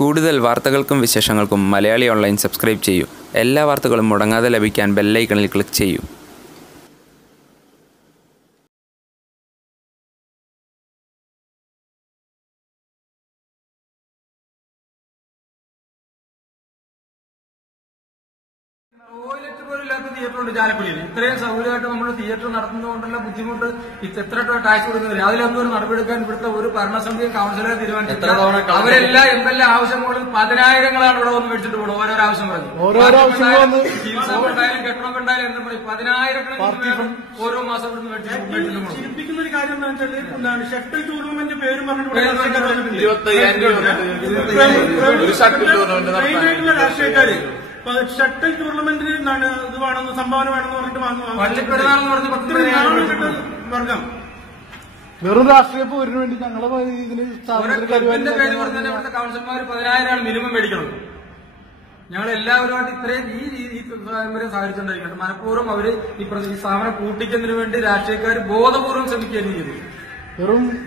കൂടുതൽ വാർത്തകൾക്കും വിശേഷങ്ങൾക്കും Malayali online subscribe ചെയ്യൂ. എല്ലാ വാർത്തകളും മുടങ്ങാതെ ലഭിക്കാൻ ബെൽ ഐക്കണിൽ ക്ലിക്ക് ചെയ്യൂ. ടോയ്ലറ്റ് പോലും ഇല്ലാത്ത തിയേറ്ററുണ്ട് ചാലക്കുടിയിൽ. ഇത്രയും സൗകര്യമായിട്ട് നമ്മൾ തിയേറ്റർ നടത്തുന്നതുകൊണ്ടുള്ള ബുദ്ധിമുട്ട് എത്ര ടാക്സ് കൊടുക്കുന്നില്ല. അതിലൊന്നും ഒരു നടപടിയെടുക്കാൻ ഇവിടുത്തെ ഒരു ഭരണസമിതിയും കൌൺസിലറെ തീരുമാനിച്ചില്ല. അവരെല്ലാം എന്തെല്ലാം ആവശ്യങ്ങളും 10,000ങ്ങളാണ് ഇവിടെ വന്ന് മേടിച്ചിട്ട് പോകുന്നത്. ഓരോരോ ആവശ്യം പറഞ്ഞു ചികിത്സക്കുണ്ടായാലും കെട്ടണക്കുണ്ടായാലും എന്താ പറയും 10,000 ഓരോ മാസം ഇവിടുന്ന് മേടിച്ചിട്ട് ചിരിപ്പിക്കുന്ന ഒരു കാര്യം എന്താ വെച്ചാൽ ഷട്ടിൽ ടൂർണമെന്റ് പേര് പറഞ്ഞിട്ടുള്ള രാഷ്ട്രീയക്കാര് ഷട്ടിൽ ടൂർണമെന്റിന് ഇത് വേണമെന്ന് സംഭാവന വേണമെന്ന് പറഞ്ഞിട്ട് വർഗം വെറും രാഷ്ട്രീയ പോരിന് വേണ്ടി ഞങ്ങളെ ഇതിന് ഇവിടുത്തെ കൌൺസിലർമാർ 10,000 മിനിമം മേടിക്കണം. ഞങ്ങൾ എല്ലാവരുമായിട്ട് ഇത്രയും ഈ സഹകരിച്ചുകൊണ്ടിരിക്കുന്നത് മനഃപൂർവ്വം അവര് ഈ സ്ഥാപനം പൂട്ടിക്കുന്നതിന് വേണ്ടി രാഷ്ട്രീയക്കാർ ബോധപൂർവ്വം ശ്രമിക്കുകയാണ് ചെയ്തു.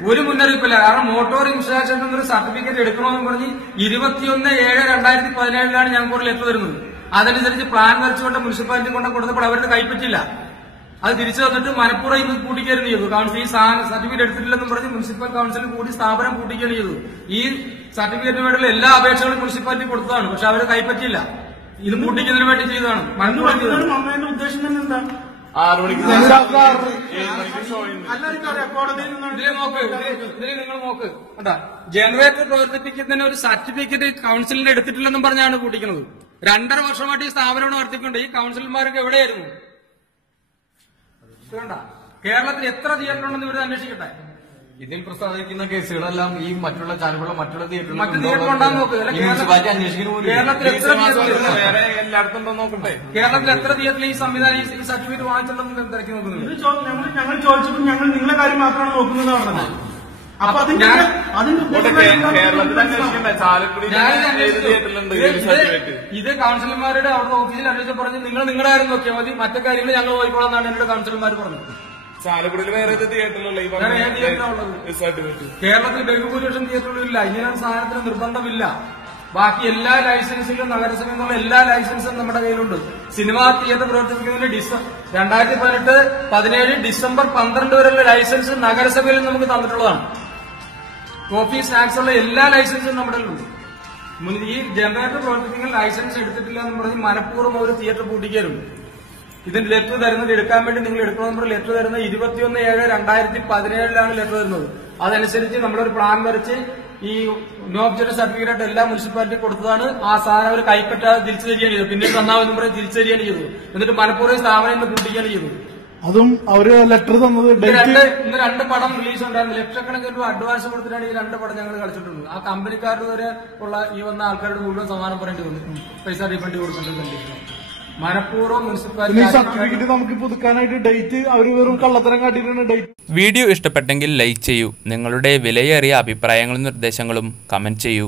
ഒരു മുന്നറിയിപ്പില്ല. കാരണം മോട്ടോർ ഇൻഷുറൻസ് എന്നൊരു സർട്ടിഫിക്കറ്റ് എടുക്കണമെന്ന് പറഞ്ഞ് 21/7/2017 ഞങ്ങൾക്ക് ഒരു ലെറ്റർ തരുന്നത്. അതനുസരിച്ച് പ്ലാൻ വരച്ചുകൊണ്ട് മുനിസിപ്പാലിറ്റി കൊണ്ട് കൊടുത്തപ്പോൾ അവരുടെ കൈപ്പറ്റില്ല. അത് തിരിച്ചു തന്നിട്ട് മനഃപൂർവ്വം ഇന്ന് പൂട്ടിക്കുകയാണ് ചെയ്തു. കൌൺസിൽ ഈ സർട്ടിഫിക്കറ്റ് എടുത്തിട്ടില്ലെന്നും പറഞ്ഞ് മുനിസിപ്പൽ കൌൺസിൽ കൂടി സ്ഥാപനം പൂട്ടിക്കുകയാണ് ചെയ്തു. ഈ സർട്ടിഫിക്കറ്റിന് വേണ്ടിയുള്ള എല്ലാ അപേക്ഷകളും മുനിസിപ്പാലിറ്റി കൊടുത്തതാണ്. പക്ഷെ അവരെ കൈപ്പറ്റിയില്ല. ഇത് പൂട്ടിക്കുന്നതിന് വേണ്ടി ചെയ്തതാണ്. ഉദ്ദേശം തന്നെ എന്താ? 6 മണിക്ക് നിങ്ങൾ നോക്ക് കേട്ടാ. ജനറേറ്റർ പ്രവർത്തിപ്പിക്കുന്നതിന് ഒരു സർട്ടിഫിക്കറ്റ് കൌൺസിലിന്റെ എടുത്തിട്ടില്ലെന്നും പറഞ്ഞാണ് കൂട്ടിക്കുന്നത്. 2.5 വർഷമായിട്ട് ഈ സ്ഥാപനം നടത്തിക്കൊണ്ട് ഈ കൌൺസിലർമാർക്ക് എവിടെയായിരുന്നു? വേണ്ട. കേരളത്തിൽ എത്ര തിയേറ്റർ ഉണ്ടെന്ന് ഇവർ അന്വേഷിക്കട്ടെ. ഇതിൽ പ്രസ്താവിക്കുന്ന കേസുകളെല്ലാം ഈ മറ്റുള്ള ചാനലുകളും മറ്റുള്ള തിയേറ്റർ ഉണ്ടാകുന്ന നോക്ക്. കേരളത്തിൽ എല്ലായിടത്തും നോക്കട്ടെ. കേരളത്തിൽ എത്ര തിയേറ്ററിൽ ഈ സംവിധാനം ഈ സർട്ടിഫിക്കറ്റ് വാങ്ങിച്ചിട്ടുണ്ടെന്ന് തിരക്കി നോക്കുന്നത്? ഞങ്ങൾ ചോദിച്ചപ്പോൾ ഞങ്ങൾ നിങ്ങളെ കാര്യം മാത്രമാണ് നോക്കുന്നത് പറഞ്ഞത്. അപ്പൊ ഇത് കൌൺസിലർമാരുടെ അവരുടെ ഓഫീസിൽ അന്വേഷിച്ച് പറഞ്ഞ് നിങ്ങൾ നിങ്ങളുടെ കാര്യം നോക്കിയാൽ മതി, മറ്റു കാര്യങ്ങൾ ഞങ്ങൾ പോയിക്കോളാം എന്നാണ് എന്നോട് കൌൺസിലർമാർ പറഞ്ഞത്. ചാലക്കുടിയിൽ വേറെ തിയേറ്ററിലുള്ളത് കേരളത്തിൽ ബഹുഭൂരിപക്ഷം തിയേറ്ററുകളില്ല. ഇങ്ങനെയാണ് സാധനത്തിന് നിർബന്ധമില്ല. ബാക്കി എല്ലാ ലൈസൻസിലും നഗരസഭയിൽ നിന്നുള്ള എല്ലാ ലൈസൻസും നമ്മുടെ കയ്യിലുണ്ട്. സിനിമാ തിയേറ്റർ പ്രവർത്തിപ്പിക്കുന്നതിന് 2017 ഡിസംബർ 12 വരെയുള്ള ലൈസൻസ് നഗരസഭയിൽ നമുക്ക് തന്നിട്ടുള്ളതാണ്. കോഫി സ്നാക്സ് ഉള്ള എല്ലാ ലൈസൻസും നമ്മുടെ കയ്യിലുണ്ട്. ഈ ജനറേറ്റർ പ്രവർത്തിപ്പിക്കുന്ന ലൈസൻസ് എടുത്തിട്ടില്ല എന്ന് പറഞ്ഞ് മനഃപൂർവ്വം ഒരു തിയേറ്റർ പൂട്ടിക്കാറുണ്ട്. ഇതിന്റെ ലെറ്റർ തരുന്നത് എടുക്കാൻ വേണ്ടി നിങ്ങൾ എടുക്കണമെന്ന് ലെറ്റർ തരുന്നത് 21/7/2017 ലെറ്റർ തരുന്നത്. അതനുസരിച്ച് നമ്മളൊരു പ്ലാൻ വരച്ച് ഈ നോ ഒബ്ജക്ഷൻ സർട്ടിഫിക്കറ്റ് എല്ലാ മുനിസിപ്പാലിറ്റി കൊടുത്തതാണ്. ആ സാധനം അവർ കൈപ്പറ്റാതെ തിരിച്ചു തരികയാണ് ചെയ്തത്. പിന്നീട് തന്നാവെന്ന് പറഞ്ഞ് തിരിച്ചു തരികയാണ് ചെയ്തത്. എന്നിട്ട് മനഃപൂർവ്വം സ്ഥാപനം ഇന്ന് പൂട്ടിക്കുകയാണ് ചെയ്തത്. അതും അവര് ലെറ്റർ തന്നത് ഇന്ന് 2 പടം റിലീസ് ഉണ്ടായിരുന്നു. ലക്ഷക്കണക്കിന് രൂപ അഡ്വാൻസ് കൊടുത്തിട്ടാണ് ഈ 2 പടം ഞങ്ങൾ കളിച്ചിട്ടുണ്ട്. ആ കമ്പനിക്കാരുടെ വരെ ഉള്ള ഈ വന്ന ആൾക്കാരുടെ മുഴുവൻ സമാനം പറയേണ്ടി വന്നു. പൈസ റീഫണ്ട് കൊടുക്കേണ്ടത് മനഃപൂർവ്വം മുനിസിപ്പാലിറ്റി സർട്ടിഫിക്കറ്റ് നമുക്ക് പുതുക്കാനായിട്ട് ഡേറ്റ് അവർ വെറും കള്ളത്തരം കാട്ടിയിട്ടുണ്ട്. ഡേറ്റ്. വീഡിയോ ഇഷ്ടപ്പെട്ടെങ്കിൽ ലൈക്ക് ചെയ്യൂ. നിങ്ങളുടെ വിലയേറിയ അഭിപ്രായങ്ങളും നിർദ്ദേശങ്ങളും കമന്റ് ചെയ്യൂ.